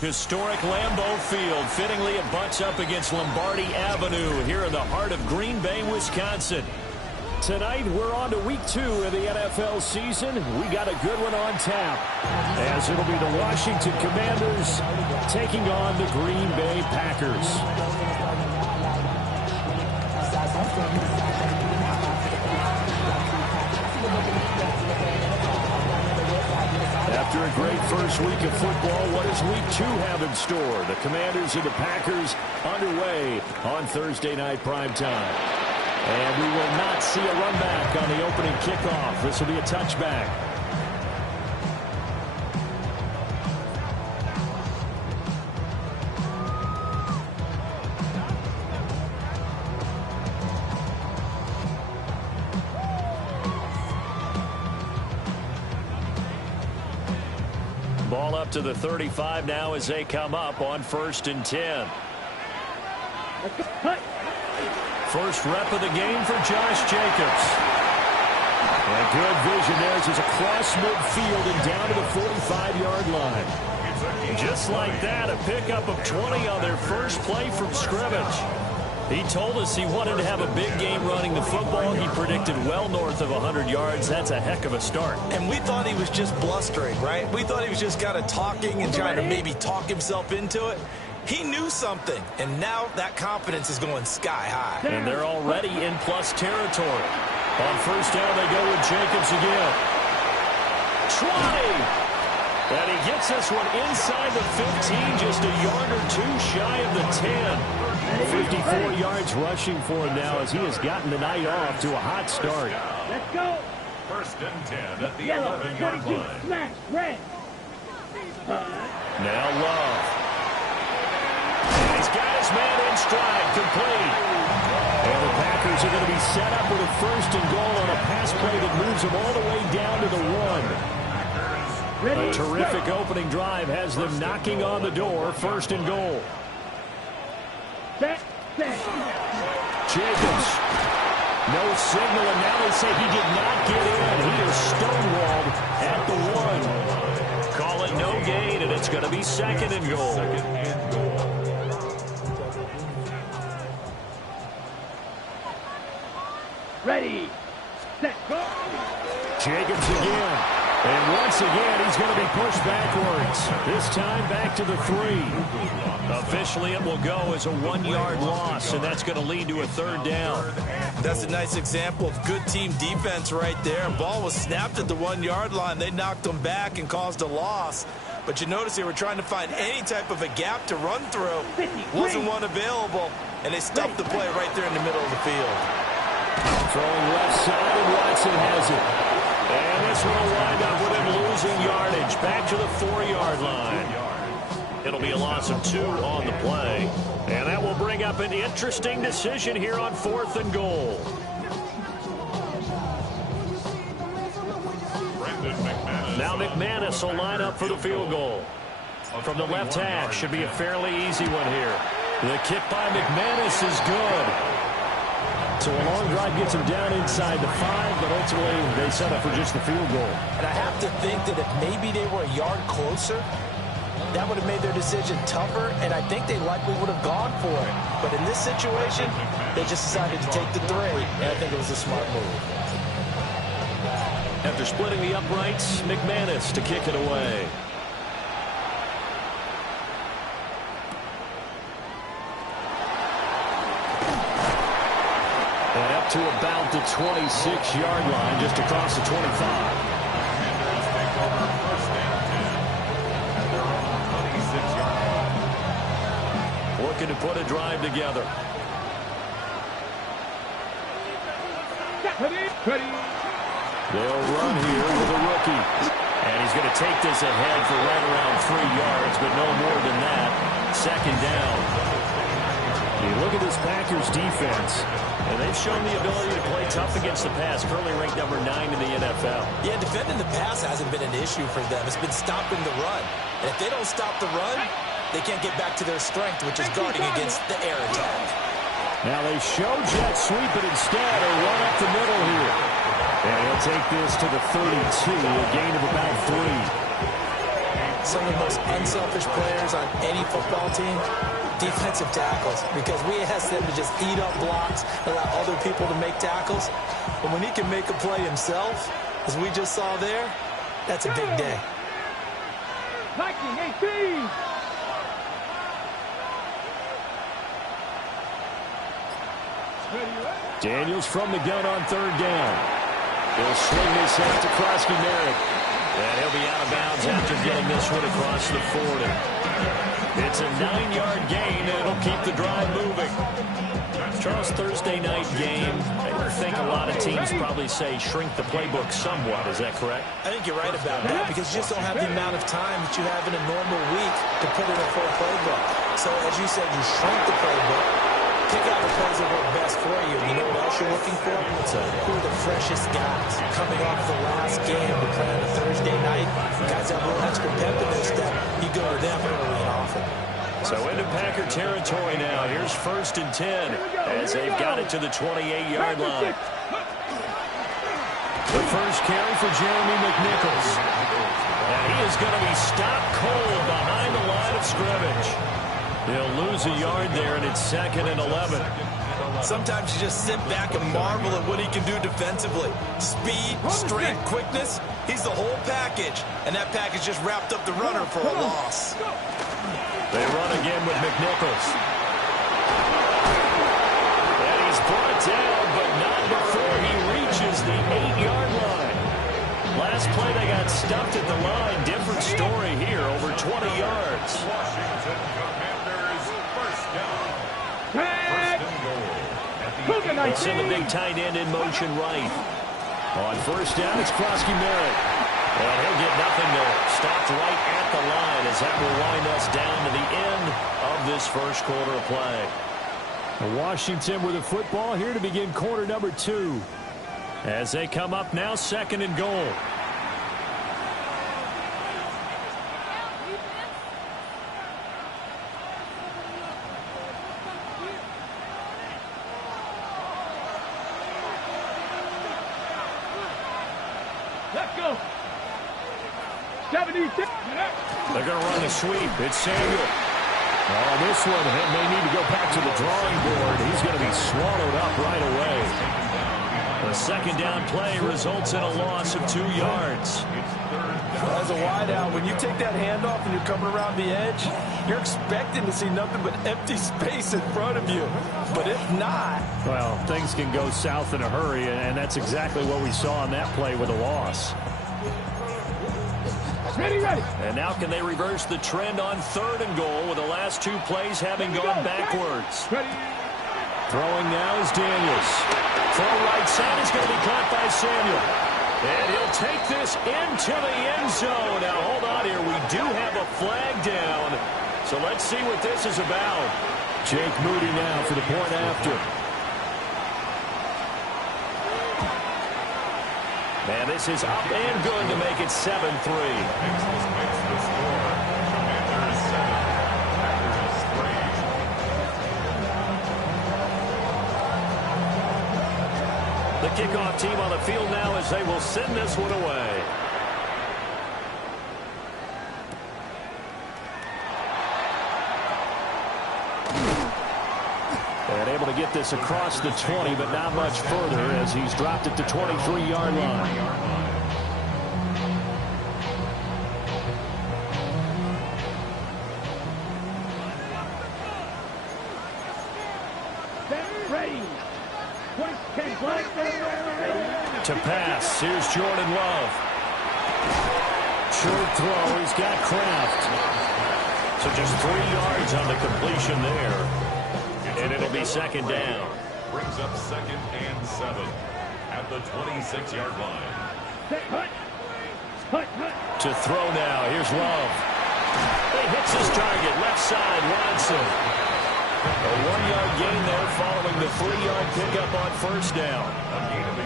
Historic Lambeau Field. Fittingly, it butts up against Lombardi Avenue here in the heart of Green Bay, Wisconsin. Tonight, we're on to week 2 of the NFL season. We got a good one on tap, as it'll be the Washington Commanders taking on the Green Bay Packers. After a great first week of football, what does week 2 have in store? The Commanders and the Packers underway on Thursday night primetime. And we will not see a run back on the opening kickoff. This will be a touchback. Ball up to the 35 now as they come up on 1st and 10. First rep of the game for Josh Jacobs. And good vision there as he's across midfield and down to the 45-yard line. Just like that, a pickup of 20 on their first play from scrimmage. He told us he wanted to have a big game running the football. He predicted well north of 100 yards. That's a heck of a start. And we thought he was just blustering, right? We thought he was just kind of talking and trying to maybe talk himself into it. He knew something, and now that confidence is going sky high. And they're already in plus territory. On first down, they go with Jacobs again. 20! And he gets this one inside the 15, just a yard or two shy of the 10. 54 yards rushing for him now as he has gotten the night off to a hot start. Let's go. 1st and 10 at the 11-yard line. Smash, red. Now Love. He's got his man in stride, complete. And the Packers are going to be set up with a 1st and goal on a pass play that moves them all the way down to the 1. A terrific opening drive has them knocking on the door. 1st and goal. Jacobs. No signal, and now they say he did not get in. He is stonewalled at the 1. Call it no gain, and it's going to be 2nd and goal. Ready, set, go. Jacobs again. And once again, he's going to be pushed backwards. This time back to the 3. Officially, it will go as a 1-yard loss, and that's going to lead to a 3rd down. That's a nice example of good team defense right there. And ball was snapped at the 1-yard line. They knocked them back and caused a loss. But you notice they were trying to find any type of a gap to run through. Wasn't one available, and they stuffed the play right there in the middle of the field. Throwing left side, and Watson has it. And this one will wind up with him losing yardage. Back to the 4-yard line. It'll be a loss of 2 on the play. And that will bring up an interesting decision here on 4th and goal. Now McManus will line up for the field goal. From the left hash, should be a fairly easy one here. The kick by McManus is good. So a long drive gets him down inside the 5, but ultimately they set up for just the field goal. And I have to think that if maybe they were a yard closer, that would have made their decision tougher, and I think they likely would have gone for it. But in this situation, they just decided to take the 3, and I think it was a smart move. After splitting the uprights, McManus to kick it away. And up to about the 26-yard line, just across the 25. Looking to put a drive together. They'll run here with a rookie. And he's going to take this ahead for right around 3 yards, but no more than that. 2nd down. You look at this Packers defense, and they've shown the ability to play tough against the pass, currently ranked number 9 in the NFL. Yeah, defending the pass hasn't been an issue for them. It's been stopping the run. And if they don't stop the run, they can't get back to their strength, which is guarding against the air attack. Now they show jet sweep, but instead a run up the middle here. And he'll take this to the 32, a gain of about 3. some of the most unselfish players on any football team? Defensive tackles, because we ask them to just eat up blocks, allow other people to make tackles. But when he can make a play himself, as we just saw there, that's a big day. Viking 18. Daniels from the gun on third down. He'll swing this out to Krosky-Merritt. And he'll be out of bounds after getting this one across the 40. It's a 9-yard gain, and it'll keep the drive moving. Charles, Thursday night game, I think a lot of teams probably say shrink the playbook somewhat. Is that correct? I think you're right about that, because you just don't have the amount of time that you have in a normal week to put in a full playbook. So, as you said, you shrink the playbook, pick out the plays that work best for you. You know what else you're looking for? Who are the freshest guys coming off the last game to play on a Thursday night? Guys have a little extra pep in their step. You go to them early and often. So into Packer territory now. Here's 1st and 10 as they've got it to the 28-yard line. The first carry for Jeremy McNichols. And he is going to be stopped cold behind the line of scrimmage. He'll lose a yard there, and it's 2nd and 11. Sometimes you just sit back and marvel at what he can do defensively. Speed, strength, quickness. He's the whole package. And that package just wrapped up the runner for a loss. They run again with McNichols. And he's brought down, but not before he reaches the 8-yard line. Last play, they got stuffed at the line. Different story here, over 20 yards. Washington Commanders first down. First and goal at the They send the big tight end in motion right. On first down, it's Krosky-Merritt. And he'll get nothing there. Stopped right at the line as that will wind us down to the end of this first quarter of play. Washington with the football here to begin quarter number 2. As they come up now, 2nd and goal. Let's go. 76. They're going to run the sweep. It's Samuel. Oh, this one may need to go back to the drawing board. He's going to be swallowed up right away. The second down play results in a loss of 2 yards. As a wideout, when you take that handoff and you're coming around the edge, you're expecting to see nothing but empty space in front of you. But if not... Well, things can go south in a hurry, and that's exactly what we saw on that play with a loss. Ready. And now can they reverse the trend on 3rd and goal with the last 2 plays having gone backwards? Ready. Throwing now is Daniels. Throw right side is going to be caught by Samuel. And he'll take this into the end zone. Now, hold on here. We do have a flag down. So let's see what this is about. Jake Moody now for the point after. And this is up and good to make it 7-3. Makes the score. Commanders 7, Packers 3. The kickoff team on the field now as they will send this one away. And able to get this across the 20, but not much further as he's dropped it to 23-yard line. Ready. To pass, here's Jordan Love. Short throw, he's got Kraft. So just 3 yards on the completion there. And it'll be 2nd down. Brings up 2nd and 7 at the 26-yard line. To throw now, here's Love. He hits his target, left side, Watson. A 1-yard gain there following the 3-yard pickup on first down.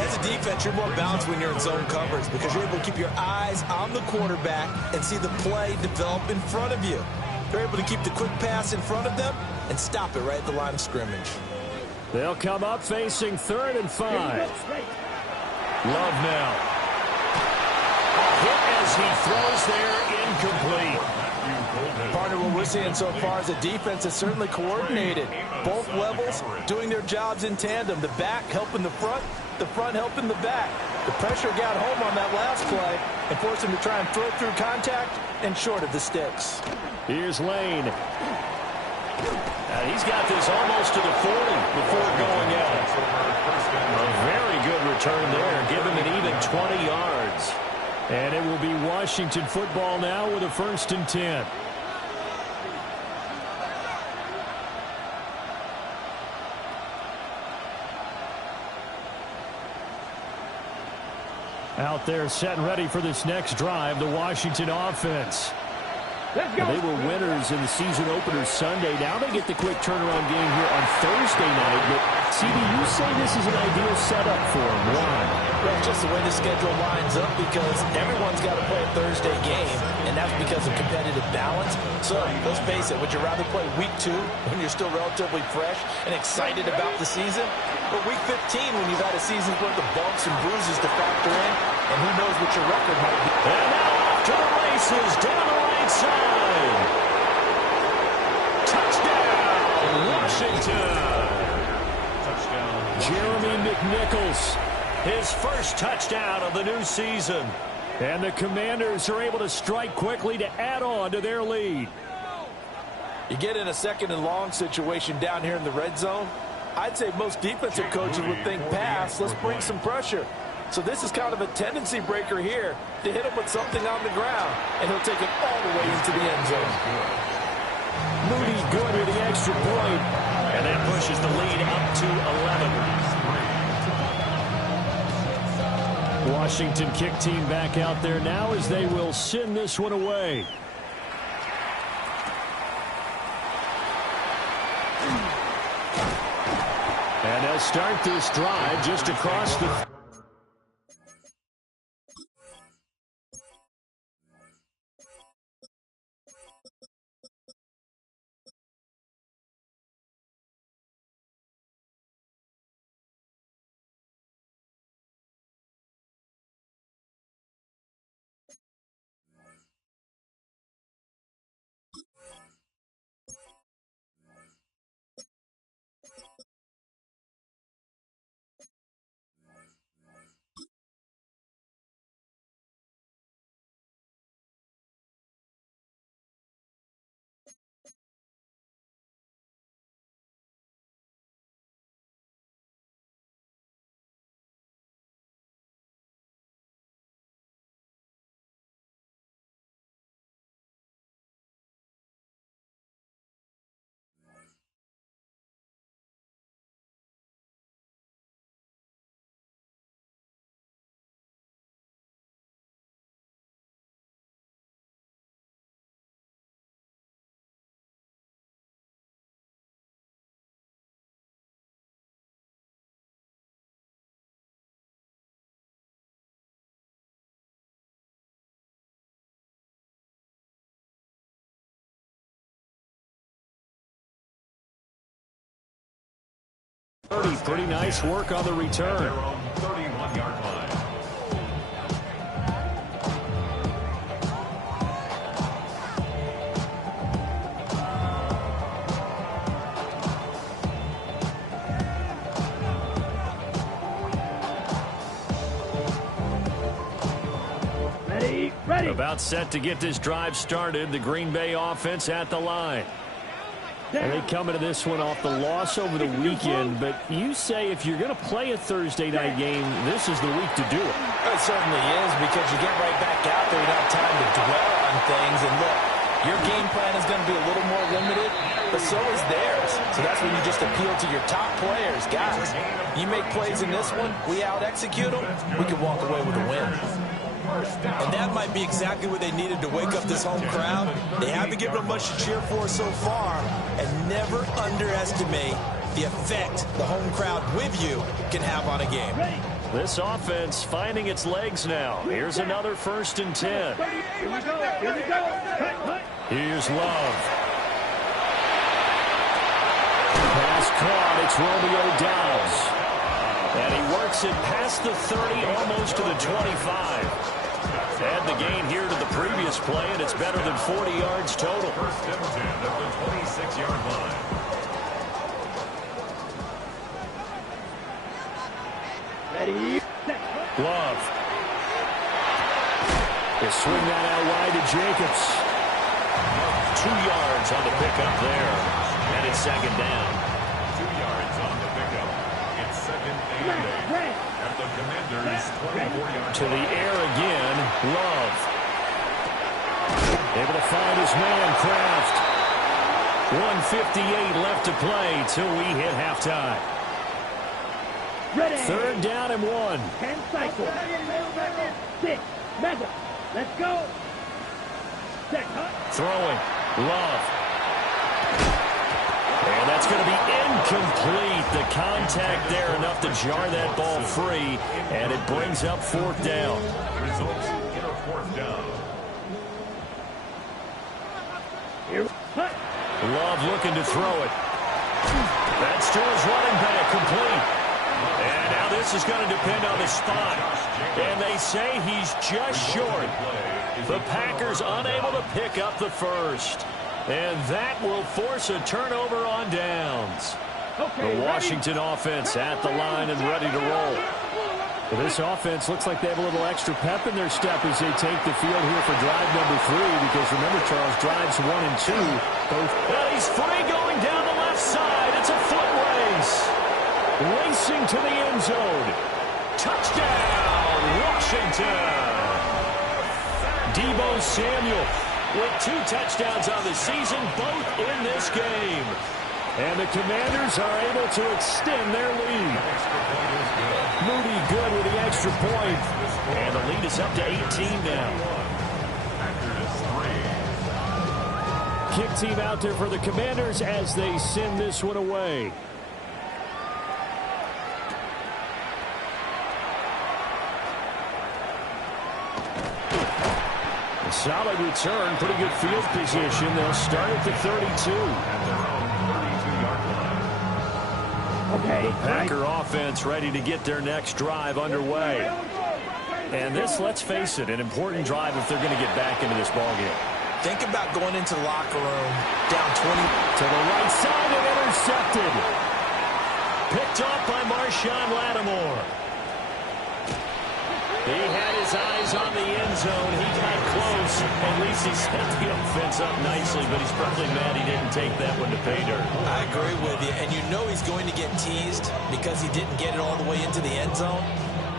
As a defense, you're more balanced when you're in zone coverage because you're able to keep your eyes on the quarterback and see the play develop in front of you. They're able to keep the quick pass in front of them and stop it right at the line of scrimmage. They'll come up facing 3rd and 5. Love now. Hit as he throws there, incomplete. Partner, what we're seeing so far is a defense that's certainly coordinated. Both levels doing their jobs in tandem. The back helping the front helping the back. The pressure got home on that last play and forced him to try and throw through contact and short of the sticks. Here's Lane. He's got this almost to the 40 before going out. A very good return there. Give him an even 20 yards. And it will be Washington football now with a 1st and 10. Out there set and ready for this next drive, the Washington offense. Let's go. They were winners in the season opener Sunday. Now they get the quick turnaround game here on Thursday night. But, CD, you say this is an ideal setup for them. Why? Well, it's just the way the schedule lines up because everyone's got to play a Thursday game, and that's because of competitive balance. So, let's face it, would you rather play week 2 when you're still relatively fresh and excited about the season? Or week 15 when you've had a season's worth of bumps and bruises to factor in, and who knows what your record might be. And now off to the races, down the right side. Touchdown, Washington. Jeremy McNichols, his first touchdown of the new season. And the Commanders are able to strike quickly to add on to their lead. You get in a 2nd and long situation down here in the red zone, I'd say most defensive coaches would think pass, let's bring some pressure. So this is kind of a tendency breaker here to hit him with something on the ground, and he'll take it all the way into the end zone. Moody good with the extra point, and that pushes the lead up to 11. Washington kick team back out there now as they will send this one away. And they'll start this drive just across the... Pretty nice work on the return. 31-yard line. Ready. About set to get this drive started. The Green Bay offense at the line. And they come into this one off the loss over the weekend, but you say if you're going to play a Thursday night game, this is the week to do it. It certainly is, because you get right back out there, you don't have time to dwell on things. And look, your game plan is going to be a little more limited, but so is theirs. So that's when you just appeal to your top players. Guys, you make plays in this one, we out-execute them, we can walk away with a win. And that might be exactly what they needed to wake up this home crowd. They haven't given them much to cheer for so far, and never underestimate the effect the home crowd with you can have on a game. This offense finding its legs now. Here's another 1st and 10. Here we go. Cut. Here's Love. Pass caught. It's Romeo Doubs. And he works it past the 30, almost to the 25. Add the gain here to the previous play, and it's better than 40 yards total. First and 10 at the 26-yard line. Ready, set. Love. They swing that out wide to Jacobs. 2 yards on the pickup there. And it's second down. 2 yards on the pickup. It's second and 8 at the Commanders' 24-yard To the air again. Love. Able to find his man, Kraft. 1:58 left to play till we hit halftime. Ready. Third down and 1. 10 cycles. 6. Mega. Let's go. Set. Throwing. Love. And that's going to be incomplete. The contact there enough to jar that ball free. And it brings up fourth down. Results in a fourth down. Here. Hut. Love looking to throw it. That's to his running back, complete. And now this is going to depend on the spot. And they say he's just short. The Packers unable to pick up the first. And that will force a turnover on downs. Okay, The Washington offense at the line and ready to roll. Well, this offense looks like they have a little extra pep in their step as they take the field here for drive number 3. Because remember, Charles, drives 1 and 2. Both. Well, he's free going down the left side. It's a foot race. Racing to the end zone. Touchdown, Washington. Deebo Samuel with 2 touchdowns on the season, both in this game. And the Commanders are able to extend their lead. Moody good with the extra point. And the lead is up to 18 now. Kick team out there for the Commanders as they send this one away. A solid return, pretty good field position. They'll start at the 32. Okay. The Packer offense ready to get their next drive underway. And this, let's face it, an important drive if they're going to get back into this ballgame. Think about going into the locker room down 20. To the right side and intercepted. Picked off by Marshawn Lattimore. He had his eyes on the end zone. He got close. At least he set the offense up nicely, but he's probably mad he didn't take that one to pay dirt. I agree with you, and you know he's going to get teased because he didn't get it all the way into the end zone.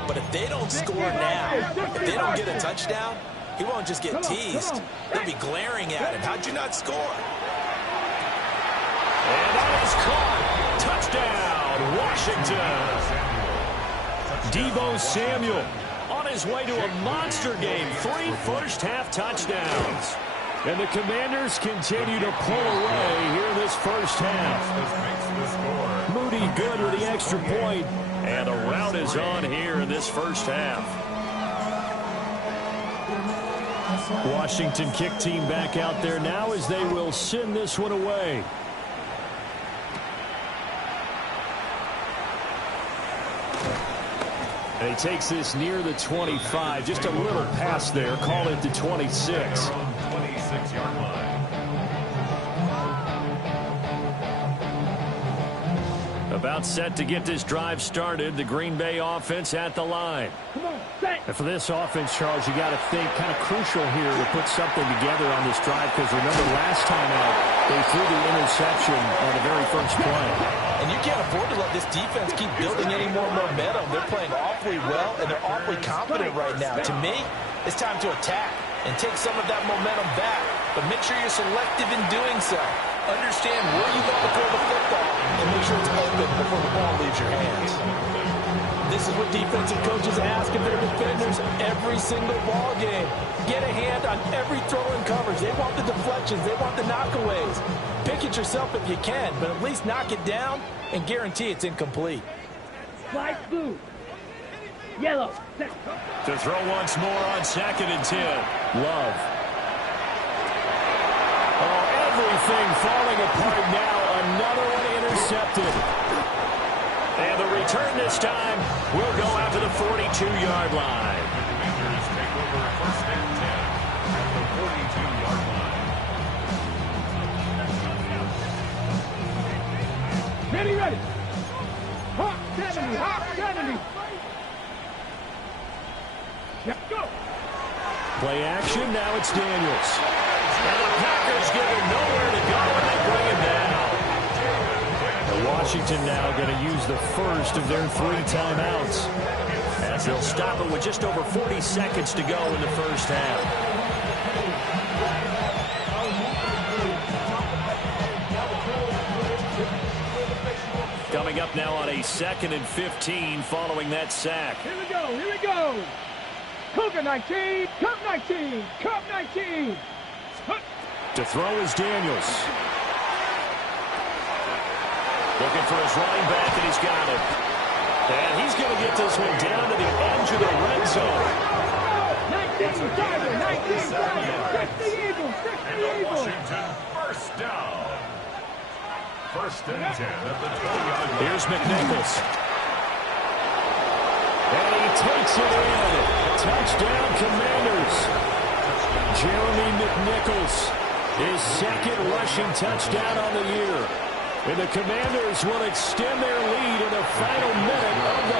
But if they don't score now, if they don't get a touchdown, he won't just get teased. They'll be glaring at him. How'd you not score? And that is caught. Touchdown, Washington. Deebo Samuel on his way to a monster game. 3 first-half touchdowns. And the Commanders continue to pull away here in this first half. Moody good with the extra point. And the rout is on here in this first half. Washington kick team back out there now as they will send this one away. And he takes this near the 25. Just a little pass there. Call it the 26. 26-yard line. About set to get this drive started. The Green Bay offense at the line. Come on, set. And for this offense, Charles, you got to think kind of crucial here to put something together on this drive. Because remember, last time out, they threw the interception on the very first play. And you can't afford to let this defense keep building any more momentum. They're playing awfully well, and they're awfully confident right now. To me, it's time to attack and take some of that momentum back. But make sure you're selective in doing so. Understand where you want to throw the football and make sure it's open before the ball leaves your hands. This is what defensive coaches ask of their defenders every single ball game. Get a hand on every throw and coverage. They want the deflections. They want the knockaways. Pick it yourself if you can, but at least knock it down and guarantee it's incomplete. Slide blue. Yellow. Set. To throw once more on 2nd and 10. Love. Oh, everything falling apart now. Another one intercepted. And the return this time will go out to the 42-yard line. The Commanders take over 22-yard line. Ready, ready. Hawk 70, Hawk 70. Yep, go. Play action, now it's Daniels. And the Packers give him nowhere to go, and they bring him down. And Washington now going to use the first of their 3 timeouts, as they'll stop it with just over 40 seconds to go in the first half. Coming up now on a 2nd and 15 following that sack. Here we go, here we go. Cougar 19, Cup 19, Cup 19. To throw is Daniels. Looking for his running back, and he's got it. And he's going to get this one down to the edge of the red zone. 19, Tiger, 19, Tiger. 60 Eagles, 60 Eagles. Washington first down. First and 10 at the 20-yard line. Here's McNichols. And he takes it in. Touchdown, Commanders. Jeremy McNichols, his 2nd rushing touchdown on the year. And the Commanders will extend their lead in the final minute of the